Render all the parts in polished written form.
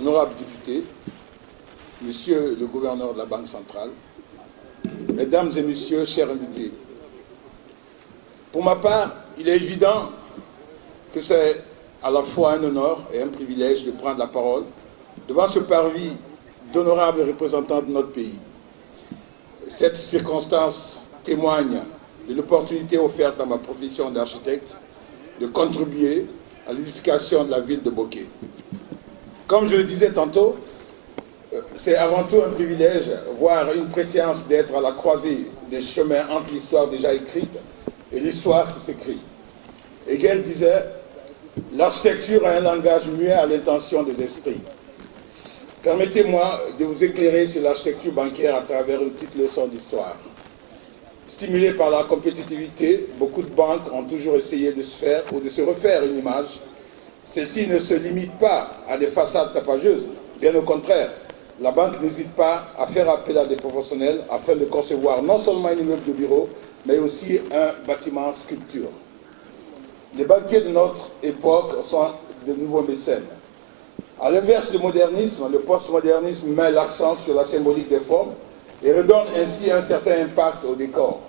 honorables députés, Monsieur le gouverneur de la Banque centrale, Mesdames et Messieurs, chers invités, pour ma part, il est évident que c'est à la fois un honneur et un privilège de prendre la parole devant ce parvis d'honorables représentants de notre pays. Cette circonstance témoigne de l'opportunité offerte dans ma profession d'architecte de contribuer à l'édification de la ville de Bokeh. Comme je le disais tantôt, c'est avant tout un privilège, voire une préséance d'être à la croisée des chemins entre l'histoire déjà écrite et l'histoire qui s'écrit. Hegel disait « L'architecture a un langage muet à l'intention des esprits ». Permettez-moi de vous éclairer sur l'architecture bancaire à travers une petite leçon d'histoire. Stimulés par la compétitivité, beaucoup de banques ont toujours essayé de se faire ou de se refaire une image. Celle-ci ne se limite pas à des façades tapageuses, bien au contraire. La banque n'hésite pas à faire appel à des professionnels afin de concevoir non seulement un immeuble de bureau, mais aussi un bâtiment sculpture. Les banquiers de notre époque sont de nouveaux mécènes. À l'inverse du modernisme, le postmodernisme met l'accent sur la symbolique des formes et redonne ainsi un certain impact au décor.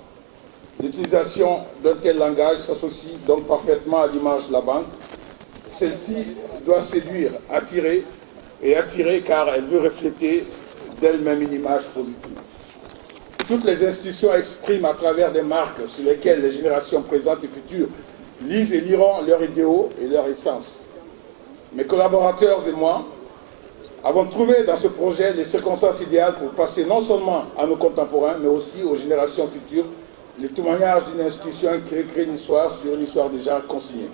L'utilisation d'un tel langage s'associe donc parfaitement à l'image de la banque. Celle-ci doit séduire, attirer car elle veut refléter d'elle-même une image positive. Toutes les institutions expriment à travers des marques sur lesquelles les générations présentes et futures lisent et liront leurs idéaux et leur essence. Mes collaborateurs et moi avons trouvé dans ce projet les circonstances idéales pour passer non seulement à nos contemporains, mais aussi aux générations futures, les témoignages d'une institution qui recrée une histoire sur une histoire déjà consignée.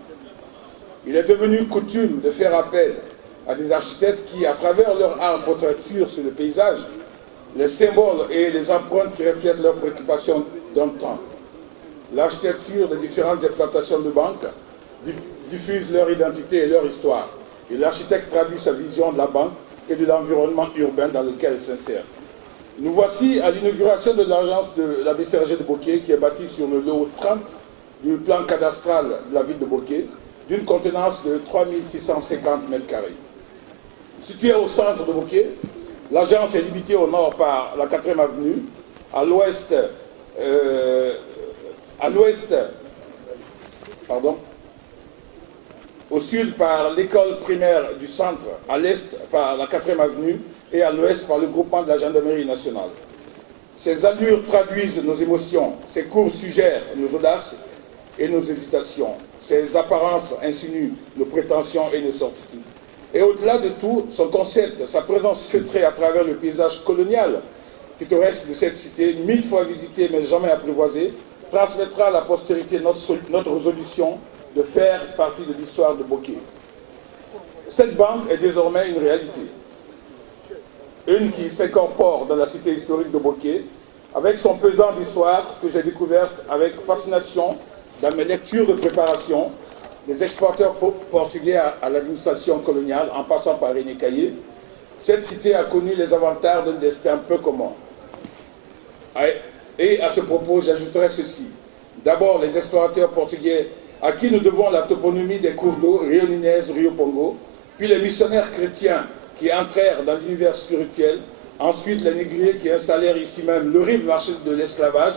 Il est devenu coutume de faire appel à des architectes qui, à travers leur art portraiture sur le paysage, les symboles et les empreintes qui reflètent leurs préoccupations d'un temps. L'architecture des différentes implantations de banques diffuse leur identité et leur histoire. Et l'architecte traduit sa vision de la banque et de l'environnement urbain dans lequel elle s'insère. Nous voici à l'inauguration de l'agence de la BCRG de Bokeh qui est bâtie sur le lot 30 du plan cadastral de la ville de Bokeh, d'une contenance de 3650 m². Située au centre de Bokeh, l'agence est limitée au nord par la 4e avenue, à l'ouest au sud par l'école primaire du centre, à l'est par la 4e avenue et à l'ouest par le groupement de la gendarmerie nationale. Ces allures traduisent nos émotions, ces courbes suggèrent nos audaces et nos hésitations, ces apparences insinuent nos prétentions et nos certitudes. Et au-delà de tout, son concept, sa présence feutrée à travers le paysage colonial pittoresque de cette cité, 1000 fois visitée mais jamais apprivoisée, transmettra à la postérité notre résolution de faire partie de l'histoire de Bokeh. Cette banque est désormais une réalité. Une qui s'incorpore dans la cité historique de Bokeh, avec son pesant d'histoire que j'ai découverte avec fascination dans mes lectures de préparation, des exportateurs portugais à l'administration coloniale, en passant par René Caillé. Cette cité a connu les avantages d'un destin peu commun. Et à ce propos, j'ajouterai ceci. D'abord, les explorateurs portugais à qui nous devons la toponymie des cours d'eau, Rio Nunez, Rio Pongo, puis les missionnaires chrétiens qui entrèrent dans l'univers spirituel, ensuite les négriers qui installèrent ici même l'horrible marché de l'esclavage,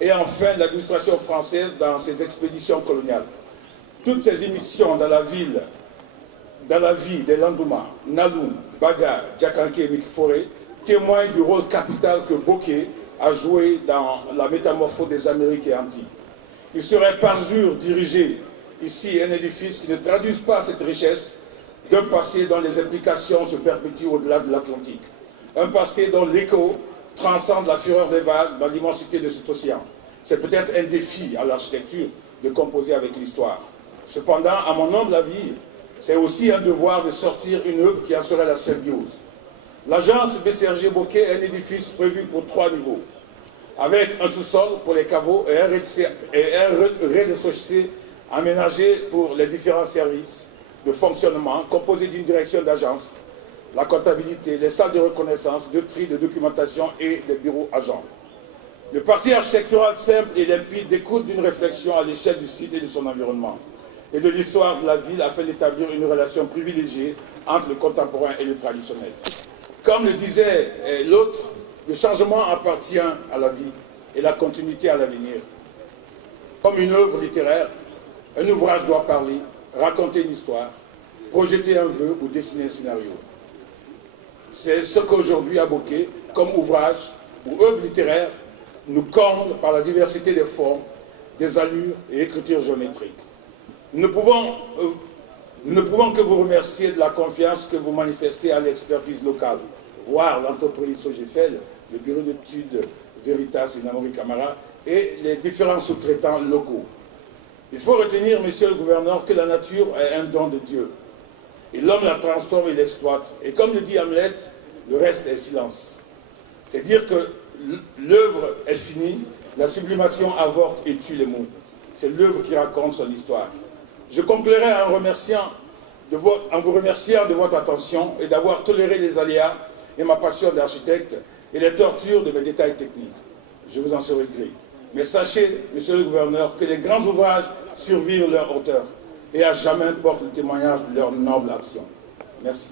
et enfin l'administration française dans ses expéditions coloniales. Toutes ces émissions dans la vie des Landouma, Naloum, Baga, Djakanké et Mikifore témoignent du rôle capital que Bokeh a joué dans la métamorphose des Amériques et Antilles. Il serait parjure diriger ici un édifice qui ne traduise pas cette richesse d'un passé dont les implications se perpétuent au-delà de l'Atlantique. Un passé dont l'écho transcende la fureur des vagues dans l'immensité de cet océan. C'est peut-être un défi à l'architecture de composer avec l'histoire. Cependant, à mon humble avis, c'est aussi un devoir de sortir une œuvre qui en serait la symbiose. L'agence BCRG Bokeh est un édifice prévu pour 3 niveaux, avec un sous-sol pour les caveaux et un rez-de-chaussée aménagé pour les différents services de fonctionnement, composé d'une direction d'agence, la comptabilité, les salles de reconnaissance, de tri, de documentation et des bureaux agents. Le parti architectural simple et limpide découle d'une réflexion à l'échelle du site et de son environnement, et de l'histoire de la ville afin d'établir une relation privilégiée entre le contemporain et le traditionnel. Comme le disait l'autre, le changement appartient à la vie et la continuité à l'avenir. Comme une œuvre littéraire, un ouvrage doit parler, raconter une histoire, projeter un vœu ou dessiner un scénario. C'est ce qu'aujourd'hui Aboké, comme ouvrage ou œuvre littéraire, nous comble par la diversité des formes, des allures et écritures géométriques. Nous ne pouvons que vous remercier de la confiance que vous manifestez à l'expertise locale, voire l'entreprise Sogefel, le bureau d'études Veritas et Namori Camara, et les différents sous-traitants locaux. Il faut retenir, monsieur le gouverneur, que la nature est un don de Dieu. Et l'homme la transforme et l'exploite. Et comme le dit Hamlet, le reste est silence. C'est dire que l'œuvre est finie, la sublimation avorte et tue les mots. C'est l'œuvre qui raconte son histoire. Je conclurai en vous remerciant de votre attention et d'avoir toléré les aléas et ma passion d'architecte et les tortures de mes détails techniques. Je vous en serai gré. Mais sachez, monsieur le gouverneur, que les grands ouvrages survivent leur auteur et à jamais portent le témoignage de leur noble action. Merci.